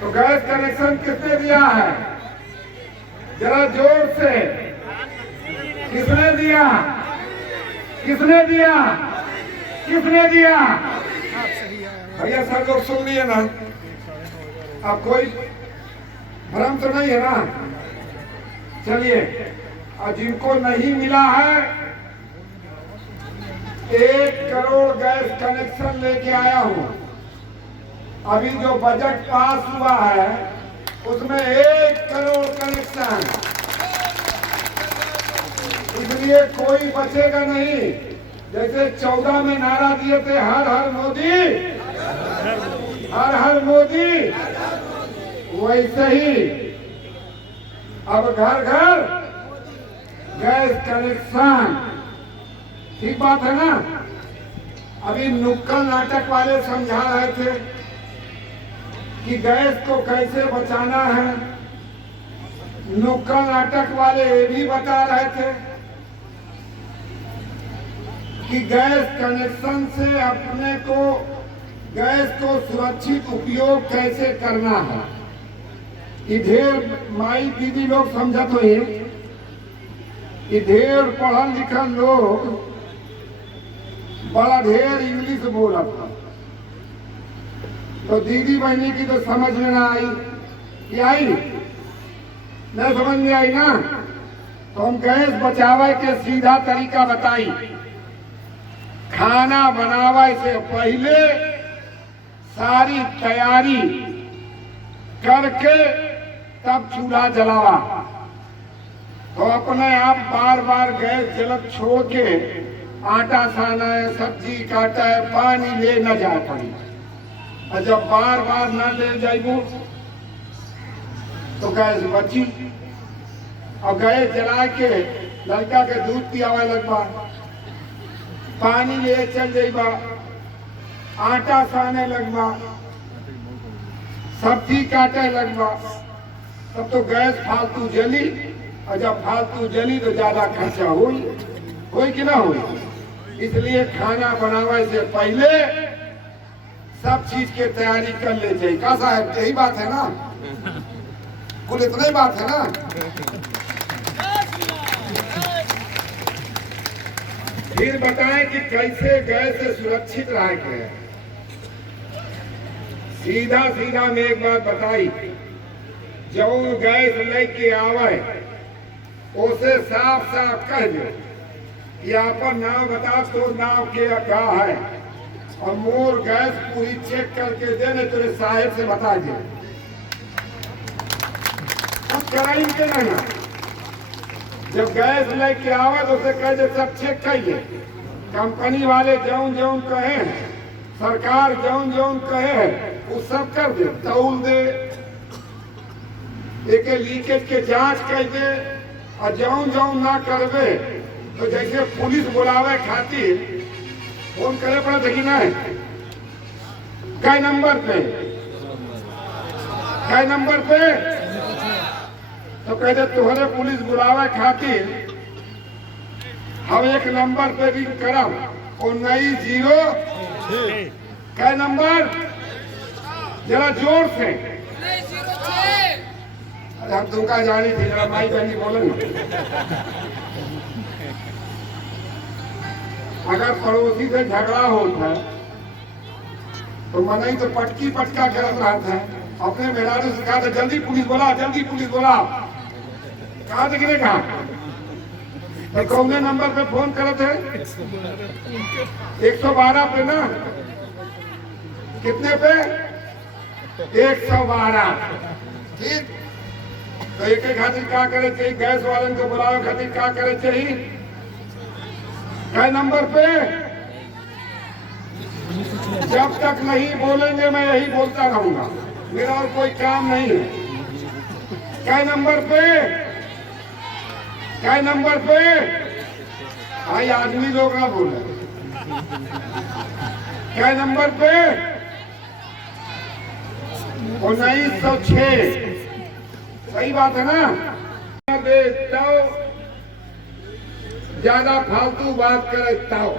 तो gas connection किसने दिया है? जरा जोर से, किसने दिया? किसने दिया? किसने दिया? भैया सब लोग सुन लिए ना? अब कोई भ्रम तो नहीं है ना? चलिए, और जिनको नहीं मिला है 1 करोड़ गैस कनेक्शन लेके आया हूं। अभी जो बजट पास हुआ है उसमें 1 करोड़ कनेक्शन, इसलिए कोई बचेगा नहीं। जैसे 14 में नारा दिए थे हर हर मोदी, हर हर मोदी, वैसे ही अब घर घर गैस कनेक्शन। ठीक बात है ना? अभी नुक्कड़ नाटक वाले समझा रहे थे कि गैस को कैसे बचाना है। नुक्कड़ नाटक वाले ये भी बता रहे थे कि गैस कनेक्शन से अपने को गैस को सुरक्षित उपयोग कैसे करना है। ये ढेर माई दीदी लोग समझा तो ये ढेर पढ़ा लिखा लोग बड़ा ढेर इंग्लिश बोला था, तो दीदी बहनी की तो समझ में ना आई। कि आई नहीं समझ में आई ना? तो हम गैस बचावे के सीधा तरीका बताई। खाना बनावे से पहले सारी तैयारी करके तब चूल्हा जलावा, तो अपने आप बार बार गैस जलत छोड़ के आटा साना है, सब्जी काटा है, पानी ले न जाए पड़ी। और जब बार बार न ले जाइबो तो गैस बची। और गैस जला के लड़का के दूध पियावे लगवा, पानी ले चल जाइबा, आटा साने लगवा, सब्जी काटे लगवा, तब तो गैस फालतू जली। और जब फालतू जली तो ज्यादा खर्चा हुई कि ना हुई। इसलिए खाना बनावे से पहले सब चीज के तैयारी कर ले चाहिए। का साहब यही बात है ना? कुल इतना ही बात है ना? फिर बताएं कि कैसे गैस से सुरक्षित रह के। सीधा सीधा में एक बात बताई, जो गैस लेके आवे उसे साफ साफ कह दो कि आपन नाम बता, तो नाम क्या है, और मोर गैस पूरी चेक करके देने तेरे साहेब से बता दे। कुछ कराई के नहीं। जब गैस लेके आवे तो उसे कह दे सब चेक करिए। कंपनी वाले जौन जौन कहे, सरकार जौन जौन कहे वो सब कर दे, तौल दे, एक लीकेज के जांच कर दे। और जौन जौन ना करवे तो जैसे पुलिस बुलावे खातिर फोन करे पड़ा था कि नहीं? कई नंबर पे, कई नंबर पे तो कहते तुहरे पुलिस बुलावे खातिर हम एक नंबर पे रिंग करब, 1906। कई नंबर? जरा जोर से। अरे हम तुमका जानी थी, जरा माई बहनी बोलो ना। अगर पड़ोसी से झगड़ा होता है तो मना ही तो पटकी पटका करत रहता है। अपने मेहरारू से कहा था जल्दी पुलिस बोला, जल्दी पुलिस बोला। कहा था कि नहीं कहा? तो कौन नंबर पे फोन करते थे? 112 पे ना? कितने पे? 112। ठीक। तो एक खातिर क्या करे चाहिए? गैस वालन को बुलावे खातिर क्या करे चाहिए? कई नंबर पे? जब तक नहीं बोलेंगे मैं यही बोलता रहूंगा, मेरा और कोई काम नहीं है। कई नंबर पे? कई नंबर पे? भाई आदमी लोग ना बोले। कई नंबर पे? 1906। सही बात है ना? ज्यादा फालतू बात करता हो।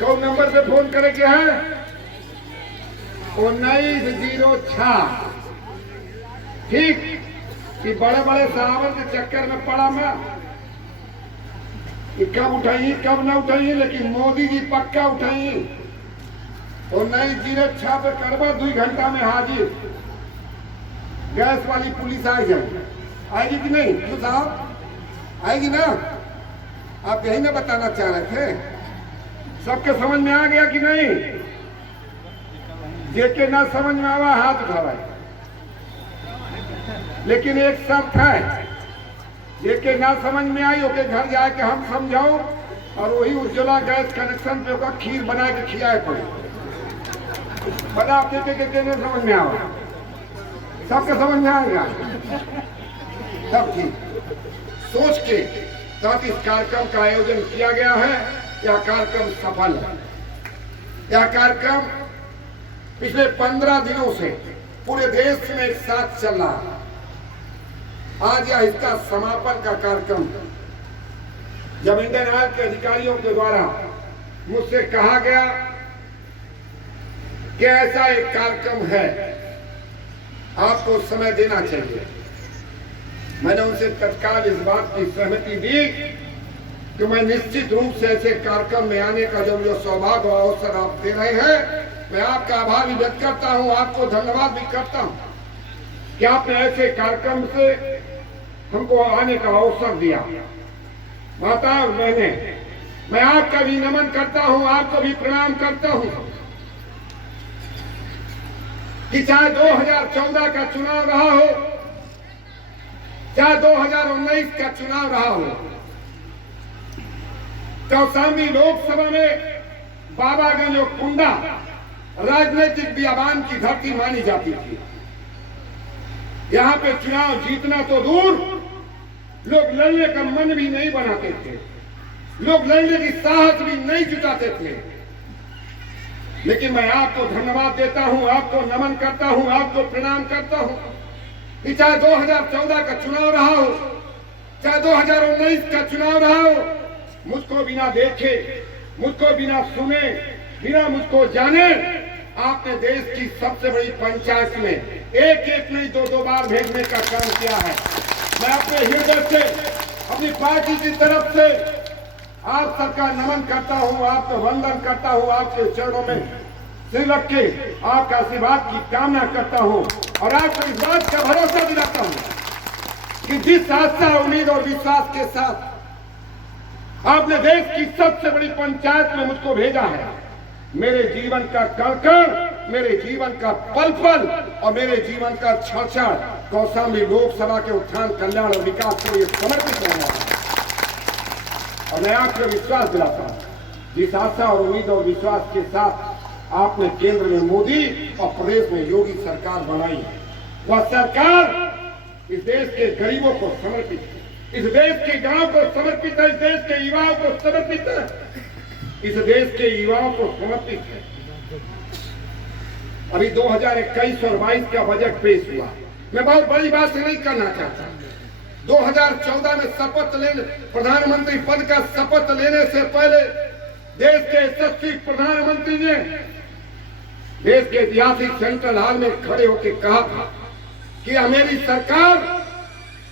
कौन नंबर पे फोन करे के है? 1906। ठीक कि बड़े बड़े साहब के चक्कर में पड़ा मैं कि कब उठाई कब न उठाई, लेकिन मोदी जी पक्का उठाई। 1906 पे करवा 2 घंटा में हाजिर। गैस वाली पुलिस आ जाएगी, आएगी कि नहीं क्यों साहब? आएगी ना? आप यही ना बताना चाह रहे थे? सबके समझ में आ गया कि नहीं? जेके ना समझ में आवा हाथ उठावा। लेकिन एक शर्त है, जेके ना समझ में आई ओके घर जाके हम समझाओ और वही उज्ज्वला गैस कनेक्शन पे होगा खीर बना के खिलाए पड़े। बता आप देते नहीं समझ में आवा, सबके समझ में आएगा सब ठीक। सोच के साथ इस कार्यक्रम का आयोजन किया गया है। यह कार्यक्रम सफल है। यह कार्यक्रम पिछले 15 दिनों से पूरे देश में एक साथ चल रहा है। आज यह इसका समापन का कार्यक्रम, जब इंडियन ऑयल के अधिकारियों के द्वारा मुझसे कहा गया कि ऐसा एक कार्यक्रम है, आपको समय देना चाहिए, मैंने उनसे तत्काल इस बात की सहमति दी कि मैं निश्चित रूप से ऐसे कार्यक्रम में आने का जो मुझे सौभाग्य और अवसर आप दे रहे हैं, मैं आपका आभार भी व्यक्त करता हूं, आपको धन्यवाद भी करता हूं कि आपने ऐसे कार्यक्रम से हमको आने का अवसर दिया। माता और बहने, मैं आपका भी नमन करता हूं, आपको भी प्रणाम करता हूं कि चाहे 2014 का चुनाव रहा हो, चाहे 2019 का चुनाव रहा हो, कौशाम्बी लोकसभा में बाबागंज और कुंडा राजनीतिक बियाबान की धरती मानी जाती थी। यहाँ पे चुनाव जीतना तो दूर, लोग लड़ने का मन भी नहीं बनाते थे, लोग लड़ने की साहस भी नहीं जुटाते थे। लेकिन मैं आपको धन्यवाद देता हूं, आपको नमन करता हूं, आपको प्रणाम करता हूं कि चाहे 2014 का चुनाव रहा हो, चाहे 2019 का चुनाव रहा हो, मुझको बिना देखे, मुझको बिना सुने, बिना मुझको जाने आपने देश की सबसे बड़ी पंचायत में एक नहीं 2 बार भेजने का काम किया है। मैं अपने हृदय से, अपनी पार्टी की तरफ से आप सबका नमन करता हूं, आपको वंदन करता हूं, आपके चरणों में सिर रख के आपका आशीर्वाद की कामना करता हूं और आपको इस बात का भरोसा दिलाता हूं कि जिस आस्था, उम्मीद और विश्वास के साथ आपने देश की सबसे बड़ी पंचायत में मुझको भेजा है, मेरे जीवन का कण-कण, मेरे जीवन का पल-पल और मेरे जीवन का क्षण-क्षण कौशाम्बी लोकसभा के उत्थान, कल्याण और विकास के लिए समर्पित रहना है। और मैं आपको विश्वास दिलाता हूं, जिस आशा और उम्मीद और विश्वास के साथ आपने केंद्र में मोदी और प्रदेश में योगी सरकार बनाई है, वह सरकार इस देश के गरीबों को समर्पित है, इस देश के गांव को समर्पित है, इस देश के युवाओं को समर्पित है, इस देश के युवाओं को समर्पित है। अभी 2021 और 22 का बजट पेश हुआ। मैं बहुत बड़ी बात नहीं करना चाहता। 2014 में शपथ लेने, प्रधानमंत्री पद का शपथ लेने से पहले देश के यशस्वी प्रधानमंत्री ने देश के ऐतिहासिक सेंट्रल हॉल में खड़े होकर कहा था कि मेरी सरकार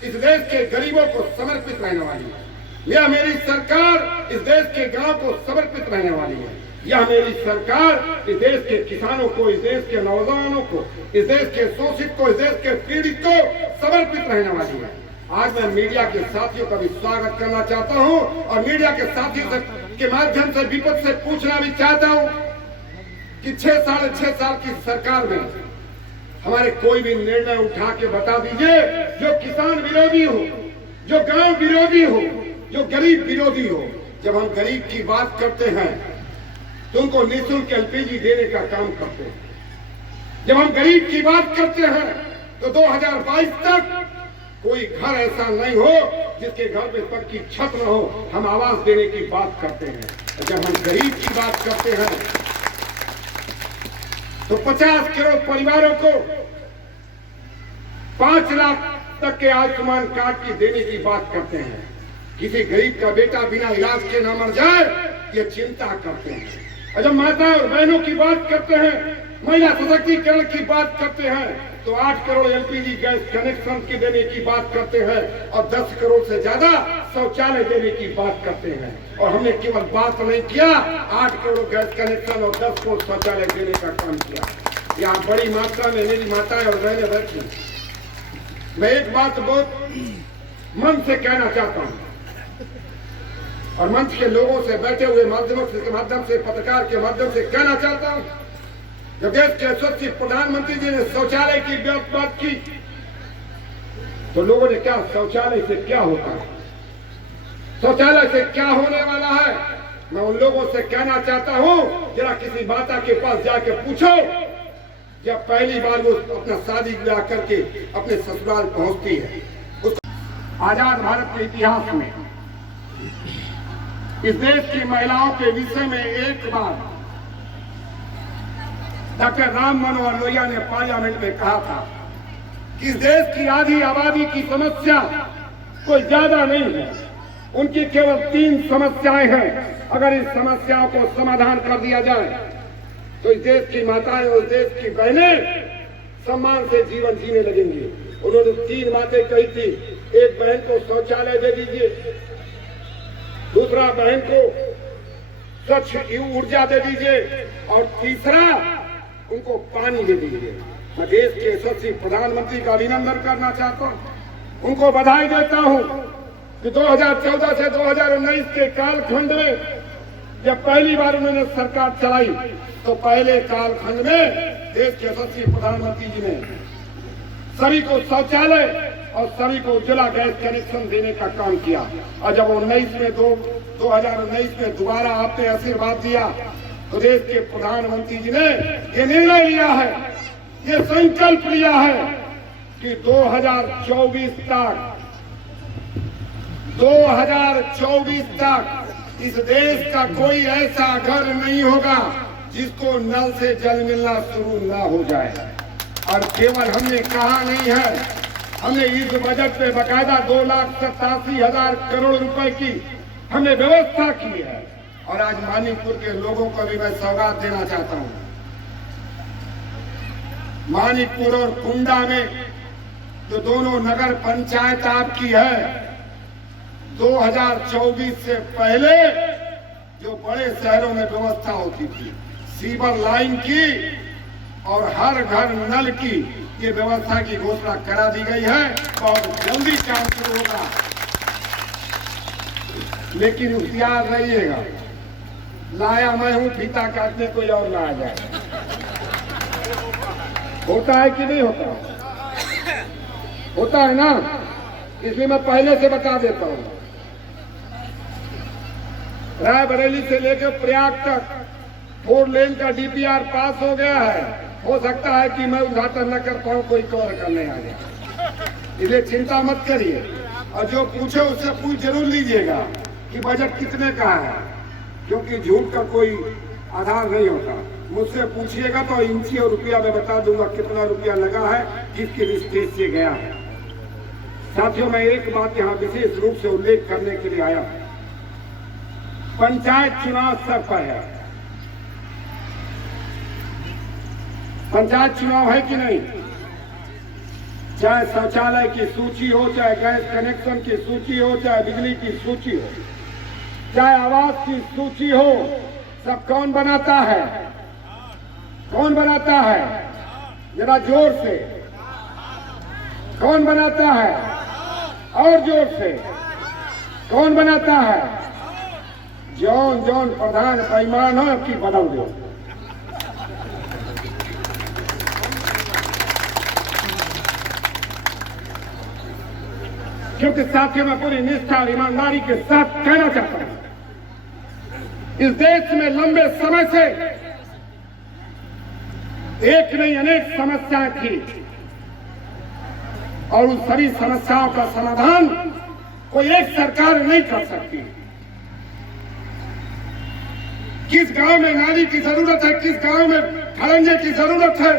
इस देश के गरीबों को समर्पित रहने वाली है, यह मेरी सरकार इस देश के गांव को समर्पित रहने वाली है, यह मेरी सरकार इस देश के किसानों को, इस देश के नौजवानों को, इस देश के शोषित को, इस देश के पीड़ित को समर्पित रहने वाली है। आज मैं मीडिया के साथियों का भी स्वागत करना चाहता हूं और मीडिया के साथियों के माध्यम से विपक्ष से पूछना भी चाहता हूं कि 6 साल की सरकार में हमारे कोई भी निर्णय उठा के बता दीजिए जो किसान विरोधी हो, जो गांव विरोधी हो, जो गरीब विरोधी हो। जब हम गरीब की बात करते हैं तो उनको निःशुल्क एलपीजी देने का काम करते हैं। जब हम गरीब की बात करते हैं तो 2022 तक कोई घर ऐसा नहीं हो जिसके घर पे पक्की छत न हो, हम आवास देने की बात करते हैं। जब हम गरीब की बात करते हैं तो 50 करोड़ परिवारों को 5 लाख तक के आयुष्मान कार्ड की देने की बात करते हैं। किसी गरीब का बेटा बिना इलाज के न मर जाए, ये चिंता करते हैं। और जब माता और बहनों की बात करते हैं महिला सशक्तिकरण की बात करते हैं तो 8 करोड़ एलपीजी गैस कनेक्शन की देने की बात करते हैं और 10 करोड़ से ज्यादा शौचालय देने की बात करते हैं। और हमने केवल बात नहीं किया, 8 करोड़ गैस कनेक्शन और 10 करोड़ शौचालय देने का काम किया। यहाँ बड़ी मात्रा में मेरी माताएं और बहनें बैठी। मैं एक बात बहुत मन से कहना चाहता हूँ और मंच के लोगों से, बैठे हुए माध्यम से पत्रकार के माध्यम से कहना चाहता हूँ, जब देश के यशस्वी प्रधानमंत्री जी ने शौचालय की बात की तो लोगों ने क्या, शौचालय से क्या होता है, शौचालय से क्या होने वाला है। मैं उन लोगों से कहना चाहता हूँ, जरा किसी माता के पास जाके पूछो, जब पहली बार वो अपना शादी ब्याह करके अपने ससुराल पहुंचती है। उस आजाद भारत के इतिहास में इस देश की महिलाओं के विषय में एक बार डॉक्टर राम मनोहर लोहिया ने पार्लियामेंट में कहा था कि इस देश की आधी आबादी की समस्या कोई ज्यादा नहीं है, उनकी केवल 3 समस्याएं हैं। अगर इस समस्याओं को समाधान कर दिया जाए तो इस देश की माताएं और इस देश की बहनें सम्मान से जीवन जीने लगेंगी। उन्होंने 3 बातें कही थी। एक, बहन को शौचालय दे दीजिए, दूसरा, बहन को स्वच्छ ऊर्जा दे दीजिए और तीसरा, उनको पानी दे दीजिए। मैं देश के यशस्वी प्रधानमंत्री का अभिनंदन करना चाहता हूं, उनको बधाई देता हूं कि 2014 से 2019 के कालखंड में जब पहली बार उन्होंने सरकार चलाई तो पहले कालखंड में देश के यशस्वी प्रधानमंत्री जी ने सभी को शौचालय और सभी को उज्ज्वला गैस कनेक्शन देने का काम किया। और जब 2019 में दोबारा आपने आशीर्वाद दिया तो देश के प्रधानमंत्री जी ने ये निर्णय लिया है, ये संकल्प लिया है कि 2024 तक इस देश का कोई ऐसा घर नहीं होगा जिसको नल से जल मिलना शुरू ना हो जाए। और केवल हमने कहा नहीं है, हमने इस बजट में बकायदा 2,87,000 करोड़ रुपए की हमने व्यवस्था की है। और आज मानिकपुर के लोगों को भी मैं सौगात देना चाहता हूं। मानिकपुर और कुंडा में जो दोनों नगर पंचायत आपकी है, 2024 से पहले जो बड़े शहरों में व्यवस्था होती थी सीवर लाइन की और हर घर नल की, ये व्यवस्था की घोषणा करा दी गई है और जल्दी काम शुरू होगा। लेकिन होशियार रहिएगा, लाया मैं हूं, फीता काटने कोई और ना आ जाए। होता है कि नहीं होता? होता है ना, इसलिए मैं पहले से बता देता हूं। रायबरेली से लेकर प्रयाग तक 4 लेन का डीपीआर पास हो गया है। हो सकता है कि मैं उद्घाटन न कर पाऊं, कोई और करने आ जाए, इसलिए चिंता मत करिए। और जो पूछे उससे पूछ जरूर लीजिएगा कि बजट कितने का है, क्योंकि झूठ का कोई आधार नहीं होता। मुझसे पूछिएगा तो इंची और रुपया में बता दूंगा कितना रुपया लगा है, किसके स्टेज से गया है। साथियों, मैं एक बात यहाँ विशेष रूप से उल्लेख करने के लिए आया। पंचायत चुनाव सर पर है, पंचायत चुनाव है कि नहीं? चाहे शौचालय की सूची हो, चाहे गैस कनेक्शन की सूची हो, चाहे बिजली की सूची हो, चाहे आवास की सूची हो, सब कौन बनाता है? कौन बनाता है? जरा जोर से, कौन बनाता है? और जोर से, कौन बनाता है? जौन जौन प्रधान पैमान हो कि बदल दो। क्योंकि साथियों, मैं पूरी निष्ठा और ईमानदारी के साथ कहना चाहता हूं, इस देश में लंबे समय से एक नहीं अनेक समस्याएं थी और उन सभी समस्याओं का समाधान कोई एक सरकार नहीं कर सकती। किस गांव में नाली की जरूरत है, किस गांव में खड़ंजे की जरूरत है,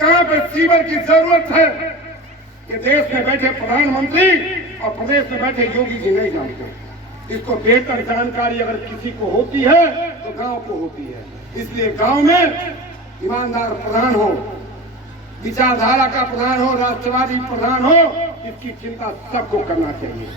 कहां पे सीवर की जरूरत है, ये देश में बैठे प्रधानमंत्री और प्रदेश में बैठे योगी जी नहीं जानते। इसको बेहतर जानकारी अगर किसी को होती है तो गांव को होती है। इसलिए गांव में ईमानदार प्रधान हो, विचारधारा का प्रधान हो, राष्ट्रवादी प्रधान हो, इसकी चिंता सबको करना चाहिए।